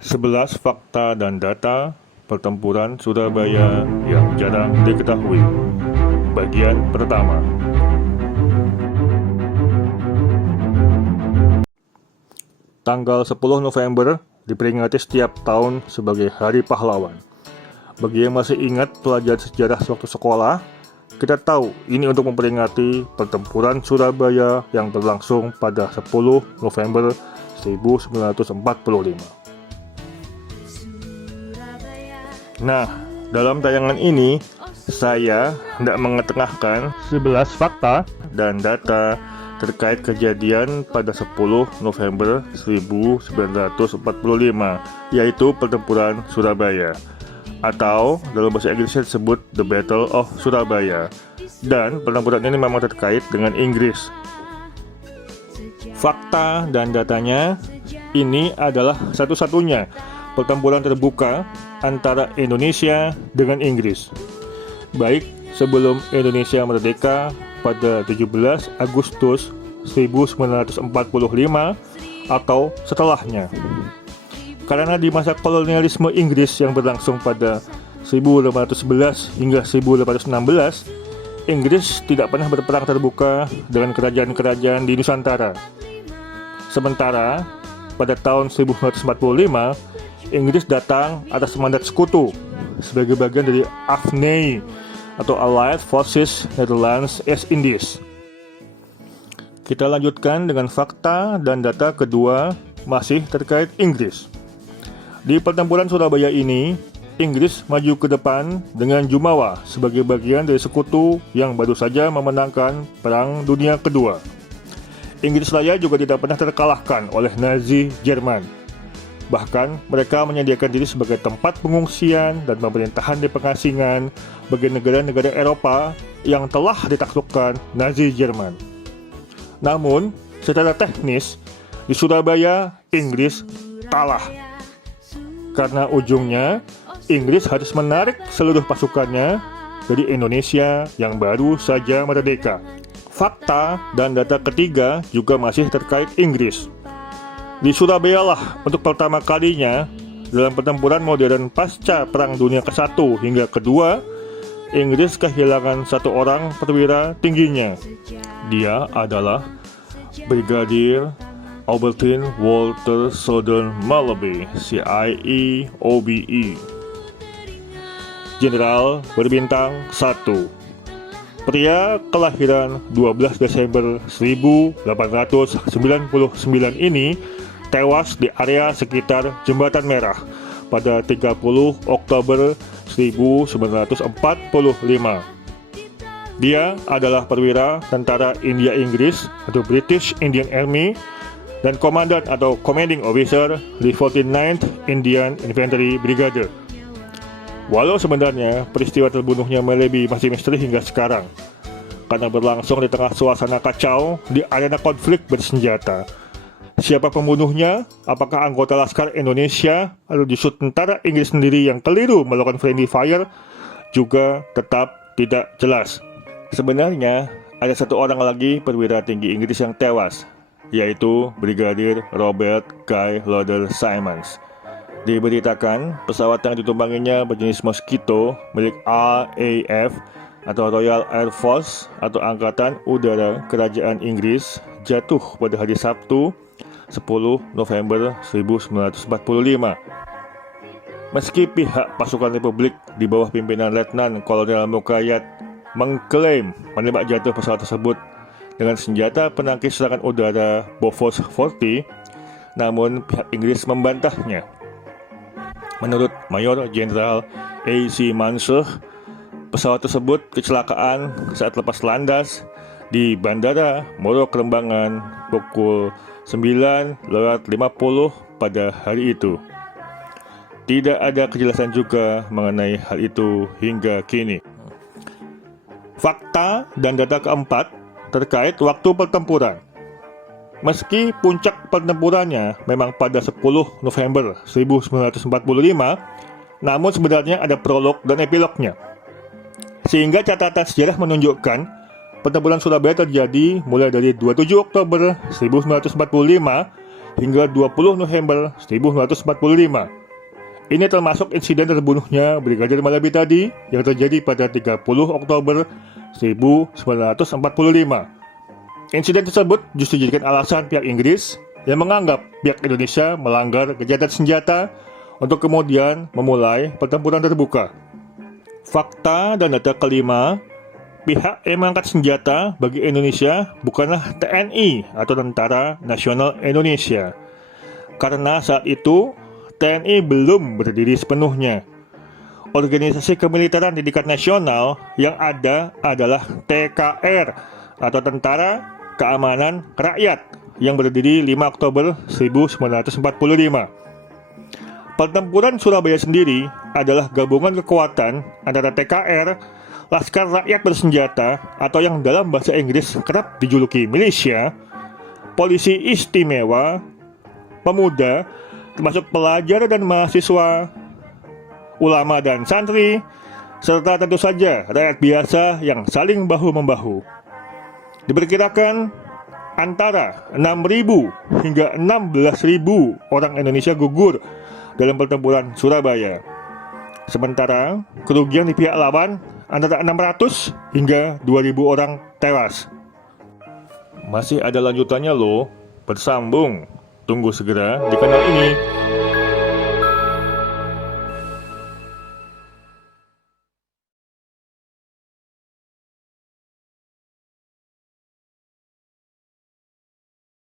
11 fakta dan data pertempuran Surabaya yang jarang diketahui. Bagian pertama. Tanggal 10 November diperingati setiap tahun sebagai Hari Pahlawan. Bagi yang masih ingat pelajaran sejarah waktu sekolah, kita tahu ini untuk memperingati pertempuran Surabaya yang berlangsung pada 10 November 1945. Nah, dalam tayangan ini, saya hendak mengetengahkan 11 fakta dan data terkait kejadian pada 10 November 1945, yaitu pertempuran Surabaya, atau dalam bahasa Inggrisnya disebut The Battle of Surabaya. Dan pertempuran ini memang terkait dengan Inggris. Fakta dan datanya, ini adalah satu-satunya pertempuran terbuka antara Indonesia dengan Inggris, baik sebelum Indonesia merdeka pada 17 Agustus 1945 atau setelahnya. Karena di masa kolonialisme Inggris yang berlangsung pada 1811 hingga 1816, Inggris tidak pernah berperang terbuka dengan kerajaan-kerajaan di Nusantara. Sementara pada tahun 1945, Inggris datang atas mandat sekutu sebagai bagian dari AFNI atau Allied Forces Netherlands East Indies. Kita lanjutkan dengan fakta dan data kedua masih terkait Inggris. Di pertempuran Surabaya ini, Inggris maju ke depan dengan jumawa sebagai bagian dari sekutu yang baru saja memenangkan Perang Dunia Kedua. Inggris Raya juga tidak pernah terkalahkan oleh Nazi Jerman. Bahkan mereka menyediakan diri sebagai tempat pengungsian dan pemerintahan di pengasingan bagi negara-negara Eropa yang telah ditaklukkan Nazi Jerman. Namun, secara teknis, di Surabaya, Inggris kalah. Karena ujungnya, Inggris harus menarik seluruh pasukannya dari Indonesia yang baru saja merdeka. Fakta dan data ketiga juga masih terkait Inggris. Di Surabaya lah untuk pertama kalinya dalam pertempuran modern pasca Perang Dunia ke-1 hingga ke-2, Inggris kehilangan satu orang perwira tingginya. Dia adalah Brigadir Albertine Walter Southern Malaby, CIE OBE, Jenderal berbintang 1. Pria kelahiran 12 Desember 1899 ini tewas di area sekitar Jembatan Merah pada 30 Oktober 1945. Dia adalah perwira tentara India-Inggris atau British Indian Army dan komandan atau commanding officer di 49th Indian Infantry Brigade. Walau sebenarnya peristiwa terbunuhnya Malaby masih misteri hingga sekarang, karena berlangsung di tengah suasana kacau di arena konflik bersenjata. Siapa pembunuhnya? Apakah anggota Laskar Indonesia atau justru tentara Inggris sendiri yang keliru melakukan friendly fire? Juga tetap tidak jelas. Sebenarnya ada satu orang lagi perwira tinggi Inggris yang tewas, yaitu Brigadir Robert Guy Loder Simons. Diberitakan pesawat yang ditumpanginya berjenis Mosquito milik RAF atau Royal Air Force atau Angkatan Udara Kerajaan Inggris jatuh pada hari Sabtu 10 November 1945. Meski pihak pasukan Republik di bawah pimpinan Letnan Kolonel Mukayat mengklaim menembak jatuh pesawat tersebut dengan senjata penangkis serangan udara Bofors 40, namun pihak Inggris membantahnya. Menurut Mayor Jenderal A.C. Mansur, pesawat tersebut kecelakaan saat lepas landas di Bandara Moro Kerembangan pukul 9.50 pada hari itu. Tidak ada kejelasan juga mengenai hal itu hingga kini. Fakta dan data keempat terkait waktu pertempuran. Meski puncak pertempurannya memang pada 10 November 1945, namun sebenarnya ada prolog dan epilognya. Sehingga catatan sejarah menunjukkan pertempuran Surabaya terjadi mulai dari 27 Oktober 1945 hingga 20 November 1945. Ini termasuk insiden terbunuhnya Brigadir Malabi tadi yang terjadi pada 30 Oktober 1945. Insiden tersebut justru dijadikan alasan pihak Inggris yang menganggap pihak Indonesia melanggar gencatan senjata untuk kemudian memulai pertempuran terbuka. Fakta dan data kelima, pihak yang mengangkat senjata bagi Indonesia bukanlah TNI atau Tentara Nasional Indonesia. Karena saat itu TNI belum berdiri sepenuhnya. Organisasi kemiliteran di tingkat nasional yang ada adalah TKR atau Tentara Keamanan Rakyat yang berdiri 5 Oktober 1945. Pertempuran Surabaya sendiri adalah gabungan kekuatan antara TKR, Laskar Rakyat Bersenjata atau yang dalam bahasa Inggris kerap dijuluki militia, polisi istimewa, pemuda, termasuk pelajar dan mahasiswa, ulama dan santri, serta tentu saja rakyat biasa yang saling bahu-membahu. Diperkirakan antara 6.000 hingga 16.000 orang Indonesia gugur dalam pertempuran Surabaya. Sementara kerugian di pihak lawan antara 600 hingga 2.000 orang tewas. Masih ada lanjutannya loh, bersambung. Tunggu segera di kanal ini.